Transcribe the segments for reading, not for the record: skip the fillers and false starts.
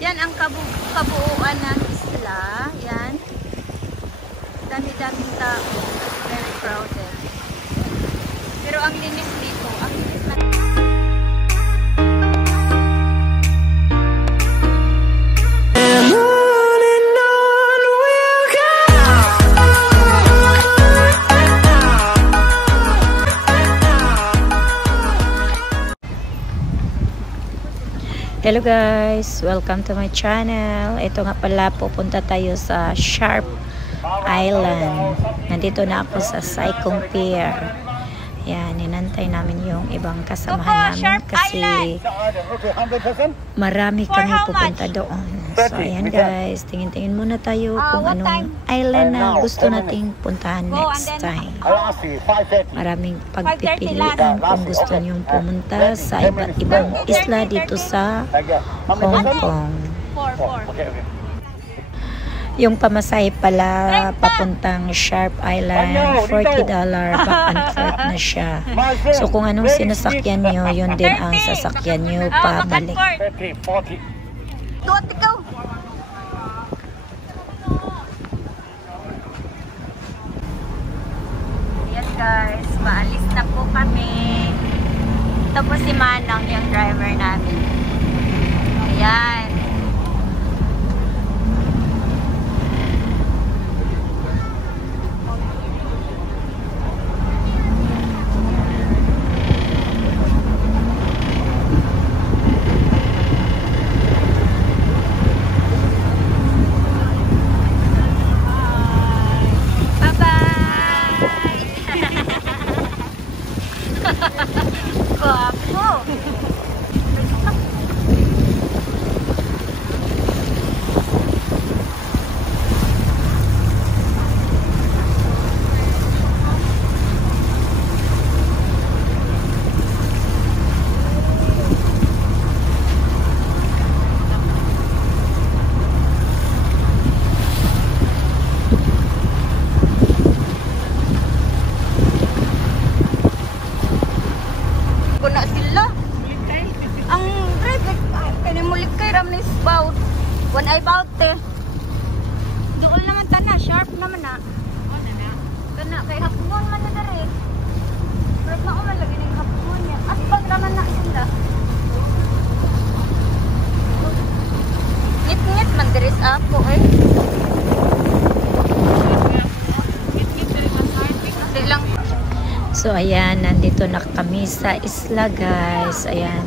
Yan ang kabuuan ng isla. Yan. Dami-daming tao. Very crowded. Pero ang linis dito. Ang linis na. Hello guys, welcome to my channel. Ito nga pala, pupunta tayo sa Sharp Island. Nandito na ako sa Saikong Pier. Yan, ninantay namin yung ibang kasamahan namin kasi marami kami pupunta doon. So ayan guys, tingin-tingin muna tayo kung anong island na gusto nating puntahan next time. Maraming pagpipilian kung gusto niyong pumunta sa iba't ibang isla dito sa Hong Kong. Yung pamasahe pala papuntang Sharp Island, $40 back and forth na siya. So kung anong sinasakyan nyo, yun din ang sasakyan nyo pabalik. Yes guys, maalis na po kami. Ito po si Manang, yung driver namin. Ayan. One ay baute. Doon naman tana, sharp naman na. Oh, na. Tana kay hapon man na dere. Pero na ko malagi ning hapon niya. Asbang naman na sila. Ngit-ngit man dere sa ako eh. Ngit-ngit lang. So ayan, nandito na kami sa isla guys. Ayan.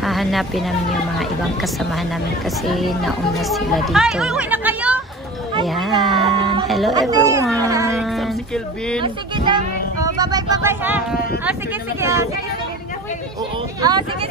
Hahanapin namin yung mga ibang kasamahan namin kasi nauna sila dito. Ay, uwi na kayo! Ayan. Hello everyone! Sige lang. Oh, bye-bye ha. Oh, sige. Oh, sige.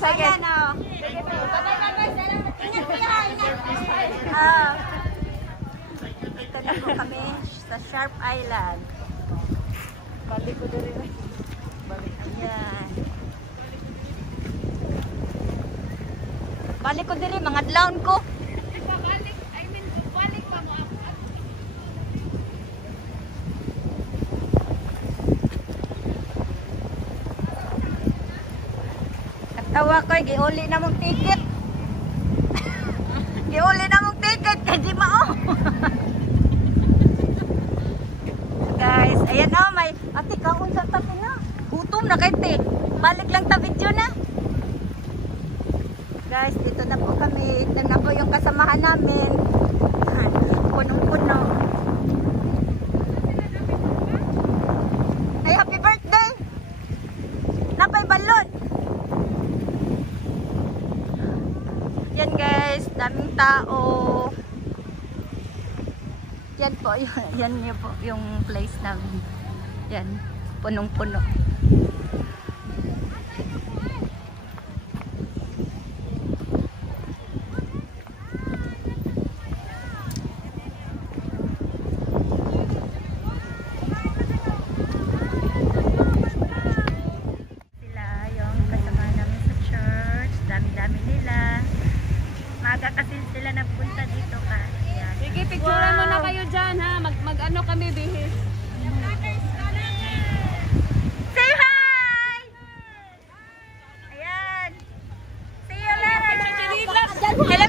Ayan, oh. Bye-bye. Ingat po yan. Dito na po kami sa Sharp Island. Balik ko na rin. Ayan. Balik ko diri mga adlaw ko. Balik pa mo ako. Katawa ko, giuli na mong ticket. Giuli na mong ticket kay di mao. Guys, ayan oh, may ati kaon sa tabi na. Gutom na kay te. Balik lang ta video na. Guys, dito na po kami. Ito na po yung kasamahan namin. Punong-puno. Ay, happy birthday! Napay balon! Yan guys, daming tao. Yan po, yan po yung place namin. Yan, punong-puno. Kasi sila nagpunta dito ka. Ayan. Sige, picturean mo na kayo dyan ha. Mag-ano kami bihis. Say hi! Ayan. See you later. Hello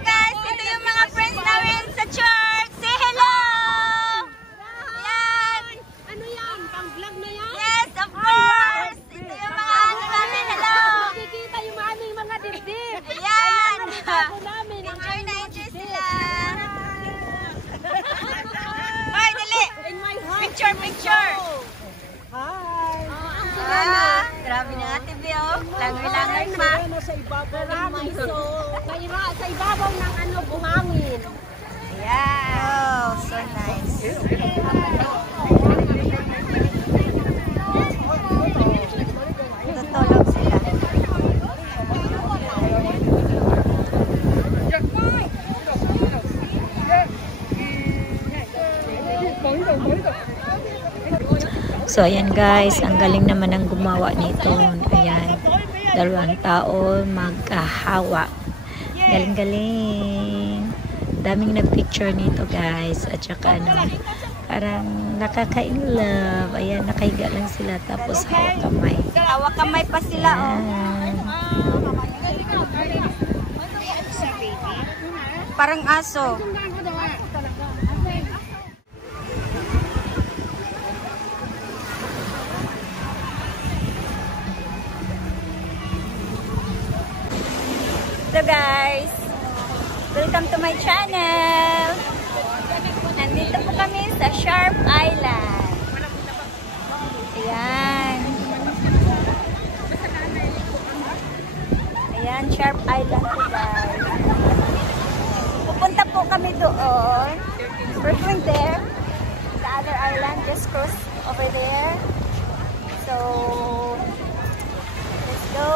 ibabaw ng ano, buhangin. Yeah. Oh, so nice. Tutulog sila. So, ayan guys, ang galing naman ang gumawa nito. Ayan, 2 tao magkahawa. Galing-galing. Daming nag-picture nito guys. At saka ano, parang nakaka-in-love. Ayan, nakahiga lang sila tapos hawak kamay. Hawak kamay pa sila, Ayan. Parang aso. Hello guys! Welcome to my channel! Nandito po kami sa Sharp Island. Ayan. Ayan, Sharp Island po guys. Pupunta po kami doon. We're going there. The other island, just cross over there. So, let's go!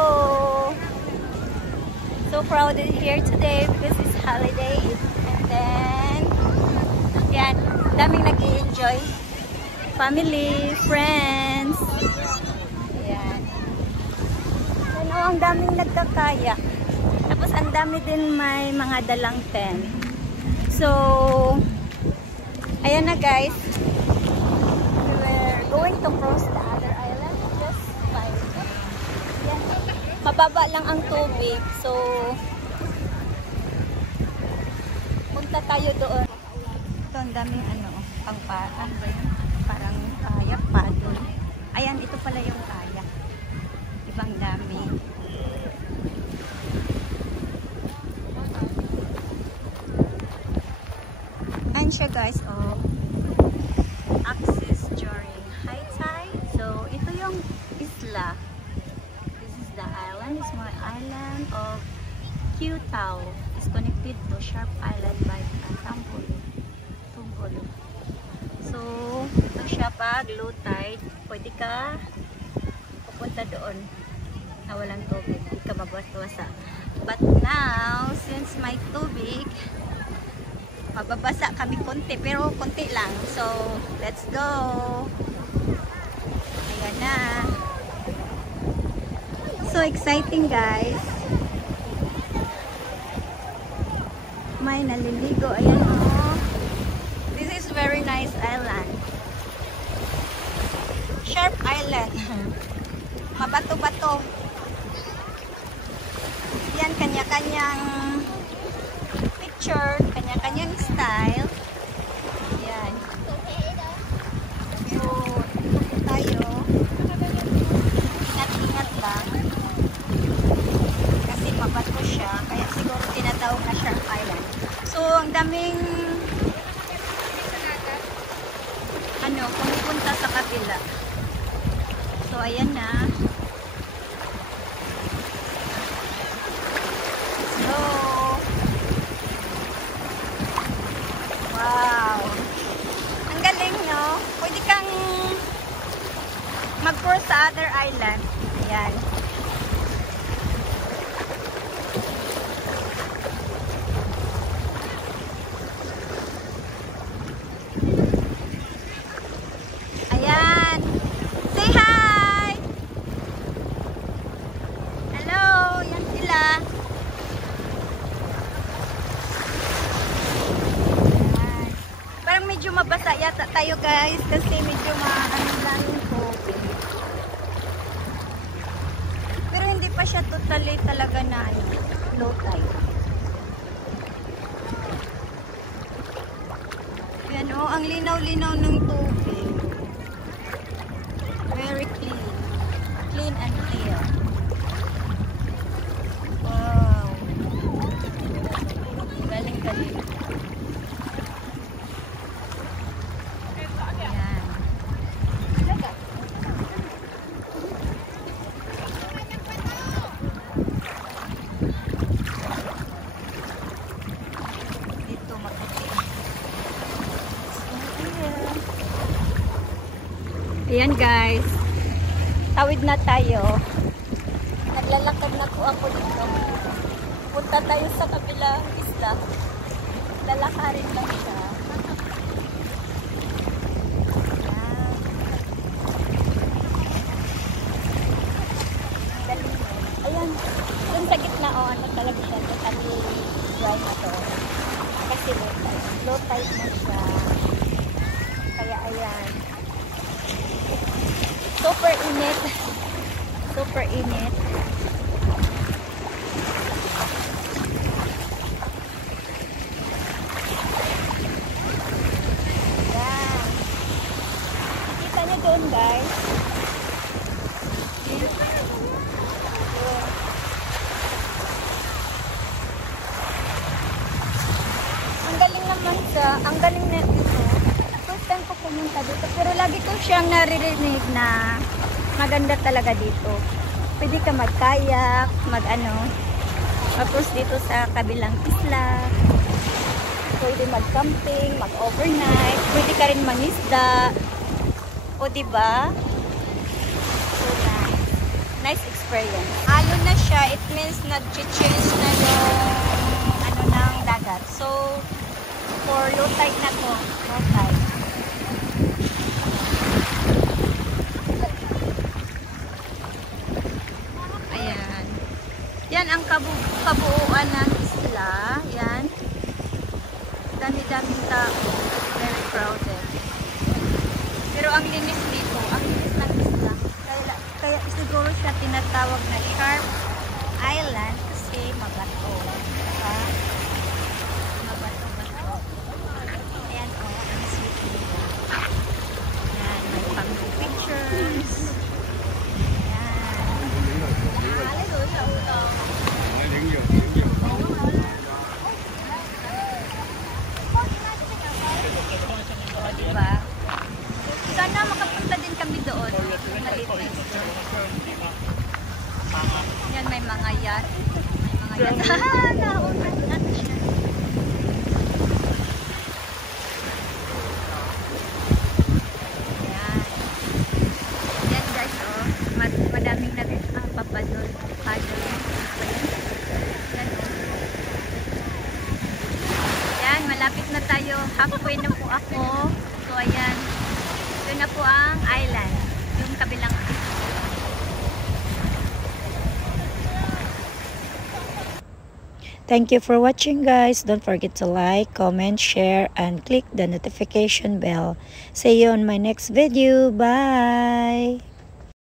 So crowded here today because it's holidays, and then yan, daming nag-i-enjoy, family, friends, yan. Ano, ang daming nagkakaya, tapos ang dami din may mga dalang tent. So ayan na guys, we're going to cross the other island, just by yan. Mababa lang ang tubig. So, punta tayo doon. Ito, ang daming ano, pang-paan ba yun? Parang kayak, paddle. Ayan, ito pala yung kayak. Ibang dami. Ayan siya guys, oh. Access during high tide. So, ito yung isla. Island, small island of Q-Tao is connected to Sharp Island by Tungkol. So, ito siya pag low tide, pwede ka pupunta doon na walang tubig, hindi ka mabasa. But now, since may tubig, mababasa kami konti, pero konti lang. So, let's go! Ayan na! So exciting guys. May naliligo. Ayan oh. This is very nice island. Sharp Island. Mabato-bato. Yan, kanya-kanyang picture, kanya-kanyang style. Yan. So, ito tayo. Ingat-ingat lang. Mabato siya, kaya siguro tinatawag na Sharp Island. So, ang daming ano, pumupunta sa kabila. So, ayan na. So, wow! Ang galing, no? Pwede kang mag-cross sa other island. Ayan. Mabasa yata tayo guys kasi medyo maano lang yung tubig. Pero hindi pa siya totally talaga na ano, low tide. Yan oh, ang linaw-linaw ng tubig. Very clean. Clean and clear. Wow. Galing-galing. Ayan guys. Tawid na tayo. Naglalakad na po ako dito. Punta tayo sa kabilang isla. Lalakarin lang siya. Ayan. Dun sa gitna, ano talaga siya. Sa kami dry na to. Kasi low tide na siya. Kaya ayan. Super init. Super init. Ayan. Kita niyo doon guys. Ang galing naman siya. Ang galing na ito. First time ko pumunta dito. Pero lagi ko siyang naririnig na maganda talaga dito. Pwede ka mag-kayak, mag-ano. Tapos dito sa kabilang isla. Pwede mag-camping, mag-overnight. Pwede ka rin mangisda. O diba? So nice. Nice experience. Halo na siya. It means nag-change na yung ano ng dagat. So, for low tide na to. Low tide. Ayan. Yan ang kabuuan ng isla. Yan. Dami-daming tao. Very crowded. Pero ang linis dito. Ang linis ng isla. Kaya siguro siya tinatawag na Sharp Island kasi mabato. Diba? Mabato-bato. Ayan o, ang sweet nila. Ayan, may pang-pictures. Ayan. Diba? Sana makapunta din kami doon. Maliit. Yan, may mga yacht. May mga yacht. Nauna natin siya. Yan. Yan guys, oh. Madaming papadol. Yan, oh. Yan, malapit na tayo. Halfway na po ako. So, ayan. Doon na po ang island. Yung kabilang Thank you for watching guys. Don't forget to like, comment, share, and click the notification bell. See you on my next video. Bye!